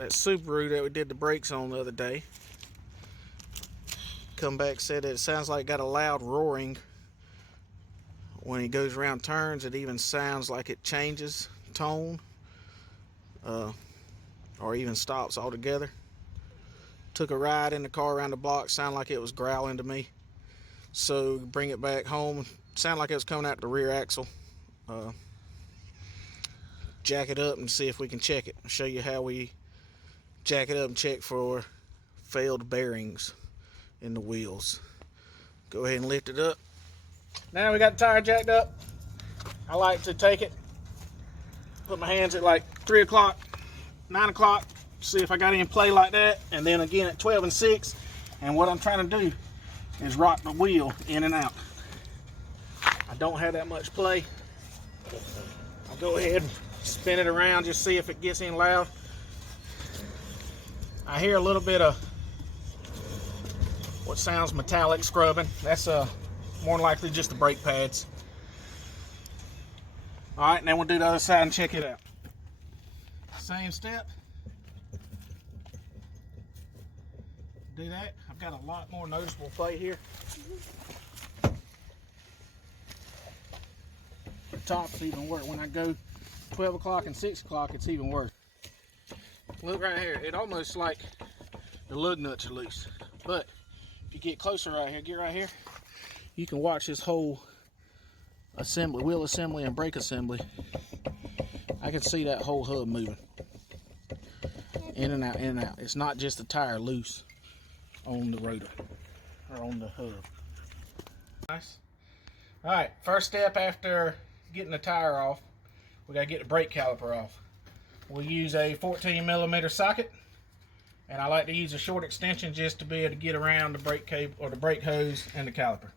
that Subaru that we did the brakes on the other day. Come back, said that it sounds like it got a loud roaring when he goes around turns. It even sounds like it changes tone, or even stops altogether. Took a ride in the car around the block, sounded like it was growling to me. So bring it back home, sounded like it was coming out the rear axle. Jack it up and see if we can check it. I'll show you how we jack it up and check for failed bearings in the wheels. Go ahead and lift it up. Now we got the tire jacked up. I like to take it, put my hands at like 3 o'clock, 9 o'clock, see if I got any play like that, and then again at 12 and 6. And what I'm trying to do is rock the wheel in and out. I don't have that much play. I'll go ahead and spin it around, just see if it gets any loud. I hear a little bit of what sounds metallic scrubbing. That's more than likely just the brake pads. All right, and then we'll do the other side and check it out. Same step. Do that. I've got a lot more noticeable play here. The top's even worse. When I go 12 o'clock and 6 o'clock, it's even worse. Look right here. It almost like the lug nuts are loose. But if you get closer right here, get right here, you can watch this whole assembly, wheel assembly and brake assembly. I can see that whole hub moving. In and out, in and out. It's not just the tire loose on the rotor or on the hub. Nice. All right, first step after getting the tire off, we gotta get the brake caliper off. We'll use a 14mm socket, and I like to use a short extension just to be able to get around the brake cable or the brake hose and the caliper.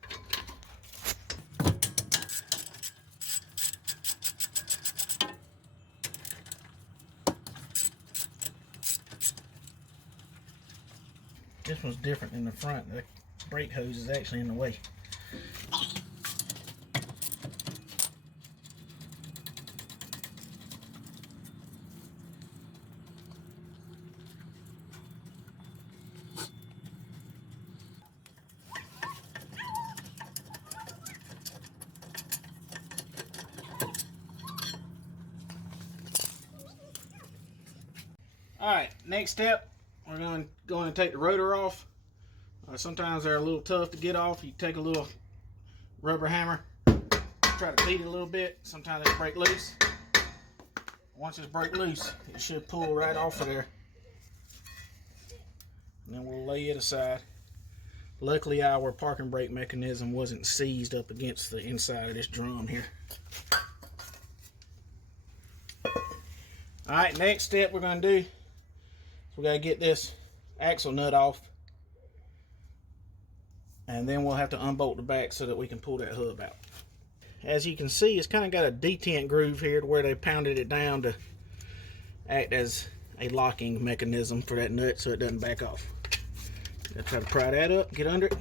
This one's different in the front. The brake hose is actually in the way. Alright, next step, we're going to take the rotor off. Sometimes they're a little tough to get off. You take a little rubber hammer, try to beat it a little bit. Sometimes it breaks loose. Once it's break loose, it should pull right off of there. And then we'll lay it aside. Luckily, our parking brake mechanism wasn't seized up against the inside of this drum here. Alright, next step we're going to do, we got to get this axle nut off, and then we'll have to unbolt the back so that we can pull that hub out. As you can see, it's kind of got a detent groove here to where they pounded it down to act as a locking mechanism for that nut so it doesn't back off. I'll try to pry that up, get under it.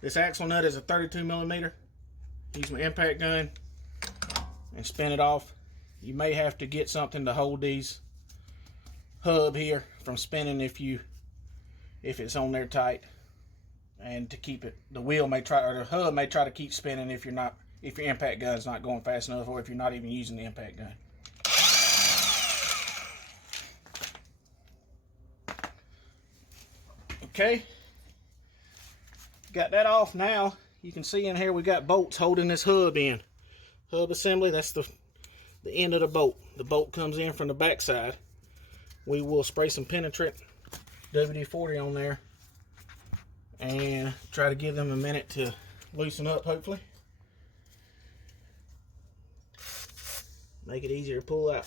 This axle nut is a 32mm. Use my impact gun and spin it off. You may have to get something to hold these hub here from spinning if it's on there tight, and to keep it, the wheel may try, or the hub may try to keep spinning if your impact gun's not going fast enough, or if you're not even using the impact gun. Okay, got that off. Now you can see in here we got bolts holding this hub in. Hub assembly, that's the end of the bolt. The bolt comes in from the back side. We will spray some penetrant WD-40 on there and try to give them a minute to loosen up, hopefully. Make it easier to pull out.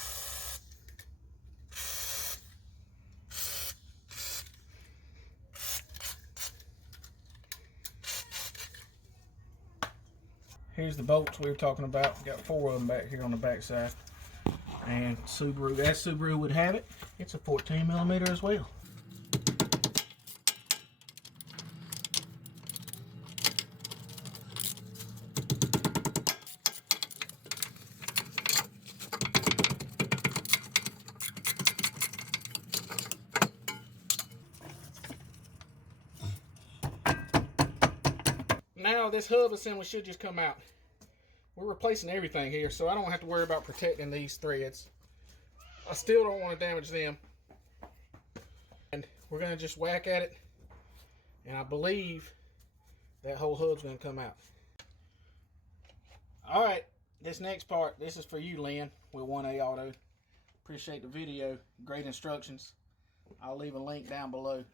Here's the bolts we were talking about. Got 4 of them back here on the back side. And Subaru, as Subaru would have it, it's a 14mm as well. now this hub assembly should just come out. We're replacing everything here, so I don't have to worry about protecting these threads. I still don't want to damage them. And we're going to just whack at it. And I believe that whole hub's going to come out. Alright, this next part, this is for you, Lynn, with 1A Auto. Appreciate the video. Great instructions. I'll leave a link down below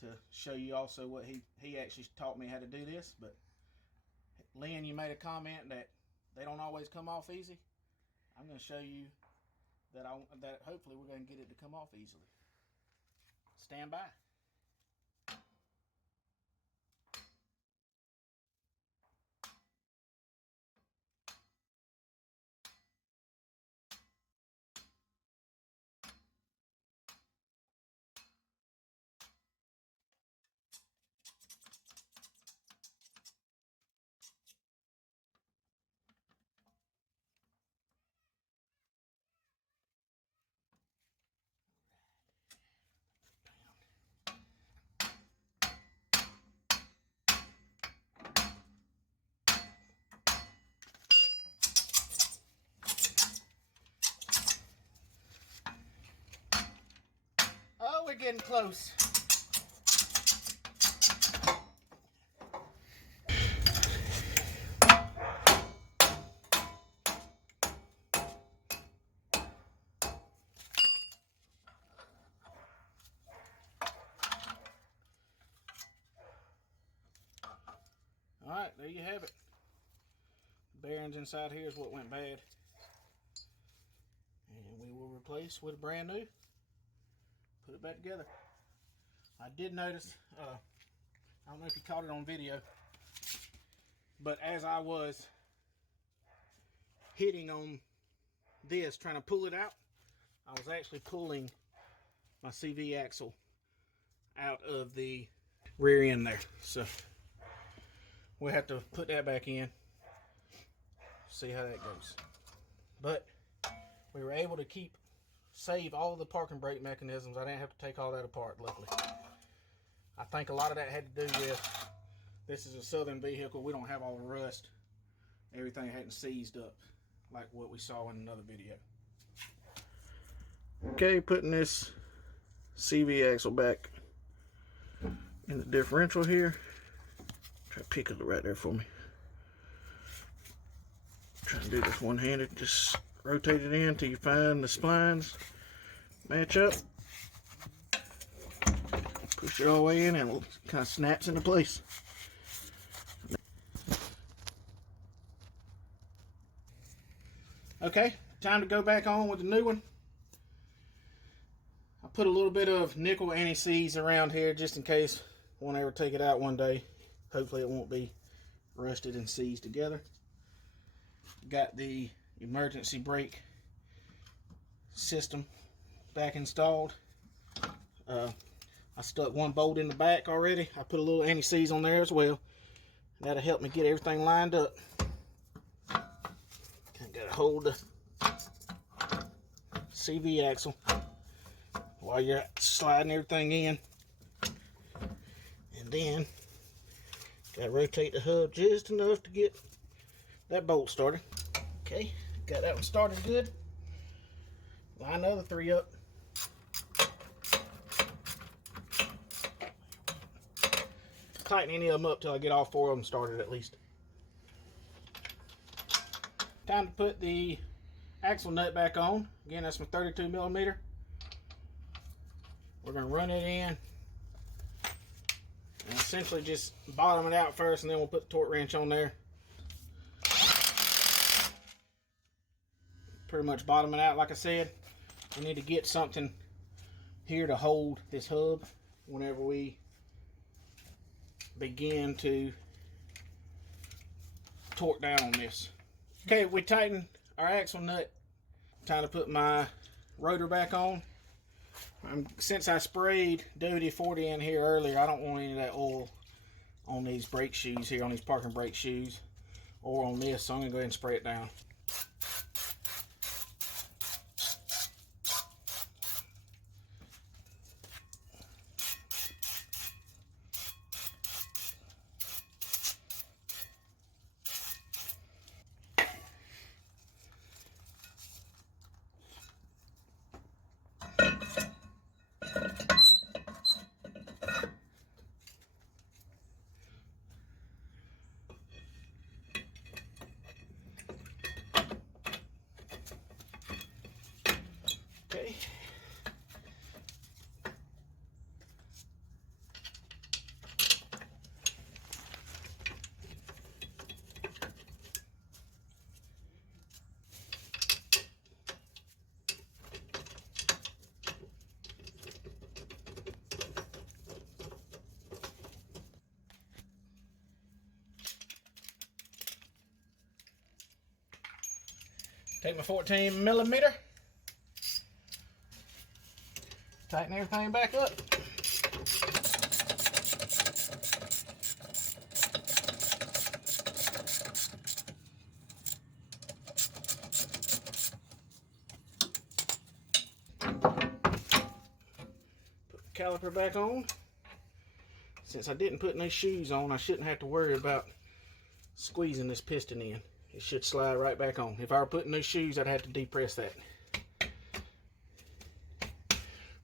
to show you also what he actually taught me how to do this. But Lynn, you made a comment that they don't always come off easy. I'm going to show you that hopefully we're going to get it to come off easily. Stand by. Oh, we're getting close. Alright, there you have it. The bearings inside here is what went bad. And we will replace with a brand new. Put it back together. I did notice, I don't know if you caught it on video, but as I was hitting on this, trying to pull it out, I was actually pulling my CV axle out of the rear end there. So we'll have to put that back in, see how that goes. But we were able to save all of the parking brake mechanisms. I didn't have to take all that apart, luckily. I think a lot of that had to do with, this is a Southern vehicle, we don't have all the rust. Everything hadn't seized up like what we saw in another video. Okay, putting this CV axle back in the differential here. Try to pick it right there for me. Try to do this one-handed. Just rotate it in until you find the splines match up. Push it all the way in and it kind of snaps into place. Okay, time to go back on with the new one. I put a little bit of nickel anti-seize around here just in case I won't ever take it out one day. Hopefully it won't be rusted and seized together. Got the emergency brake system back installed. I stuck one bolt in the back already. I put a little anti-seize on there as well. That'll help me get everything lined up. Gotta hold the CV axle while you're sliding everything in. And then gotta rotate the hub just enough to get that bolt started. Okay, got that one started good. Line the other three up. Tighten any of them up till I get all four of them started at least. Time to put the axle nut back on. Again, that's my 32mm. We're going to run it in and essentially just bottom it out first, and then we'll put the torque wrench on there. Pretty much bottom it out like I said. We need to get something here to hold this hub whenever we begin to torque down on this. Okay, we tightened our axle nut. Time to put my rotor back on. Since I sprayed WD-40 in here earlier, I don't want any of that oil on these brake shoes here, on these parking brake shoes, or on this, so I'm going to go ahead and spray it down. Take my 14mm, tighten everything back up. Put the caliper back on. Since I didn't put no shoes on, I shouldn't have to worry about squeezing this piston in. It should slide right back on. If I were putting new shoes, I'd have to depress that.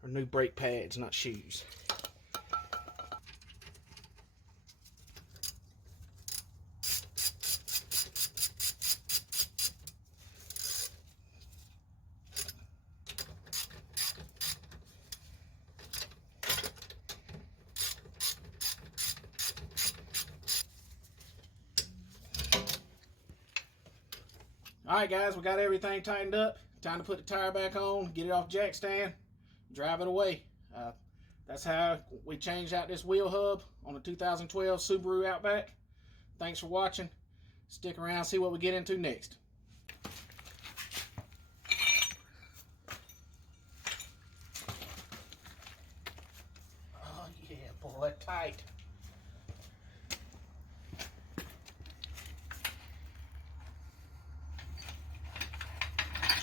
Or new brake pads, not shoes. Alright guys, we got everything tightened up. Time to put the tire back on, get it off jack stand, drive it away. That's how we changed out this wheel hub on the 2012 Subaru Outback. Thanks for watching. Stick around, see what we get into next. Oh yeah, boy, tight.